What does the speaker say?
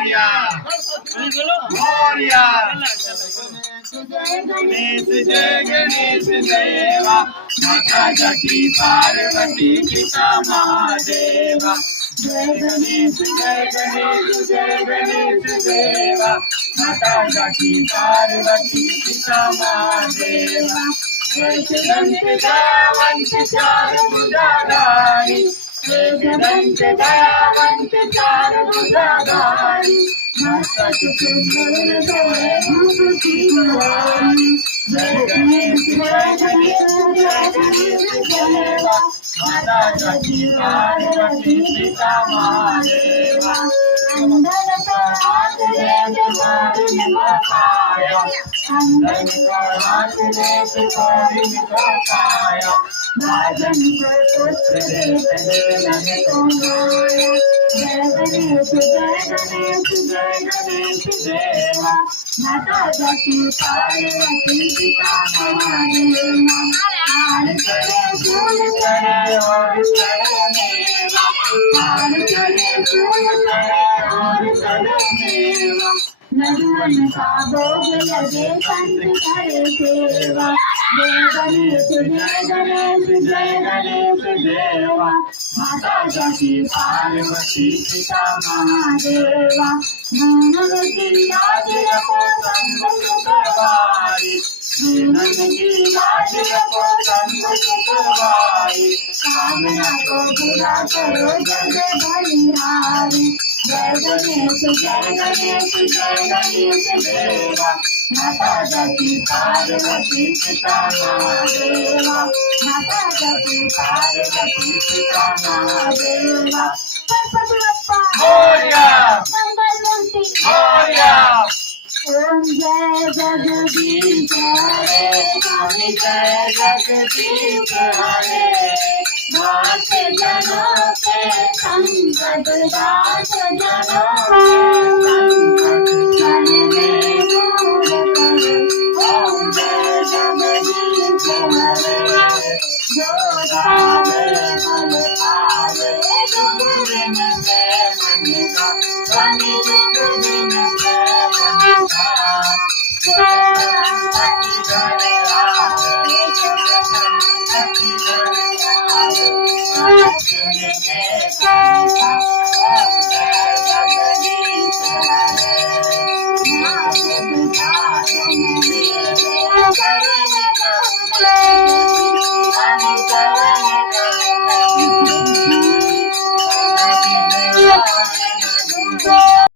मोरया मोरया गणेश जय गणेश देवा माता जगी पार्वती पिता महादेवा जय गणेश देवा माता जगी पार्वती पिता महादेवा दंत दयावंत चार भुजाधारी दंत दयावंत चार भुजाधारी मस्तक सुंदर जय भूपति भवानी जय गणेश देवा माता जगी पार्वती पिता महादेवा अंदर का हाथ दे मारुन बकाया अंदर का हाथ दे मारुन बकाया भाजन को पुत्र दे को माया जय गणेश देवा माता जगी पार्वती पिता महादेवा हार करे फूल करे और करे मेवा हार करे फूल करे और करे मेवा नरुवन का भोग लगे संत करे सेवा जय गणेश देवा माता जगी पार्वती पिता महादेवा नंद की लाज रखो संत सुखवारी नंद की लाज रखो संत सुखवारी कामना को पूरा करो जग बलिहारी जय गणेश देवा माता जगी पार्वती पिता महादेवा माता जगी पार्वती पिता महादेवा गणपति बप्पा मोरया मंगलमूर्ति मोरया ओम जय जगदीश हरे स्वामी जय जगदीश हरे दास जनों के संकट दास जनों के संकट हरने दूर करे ओम जय जगदीश हरे जो रावे मन पावे दूर में से मन का स्वामी दूर में से मन का सखी घरे आवे सखी घरे आवे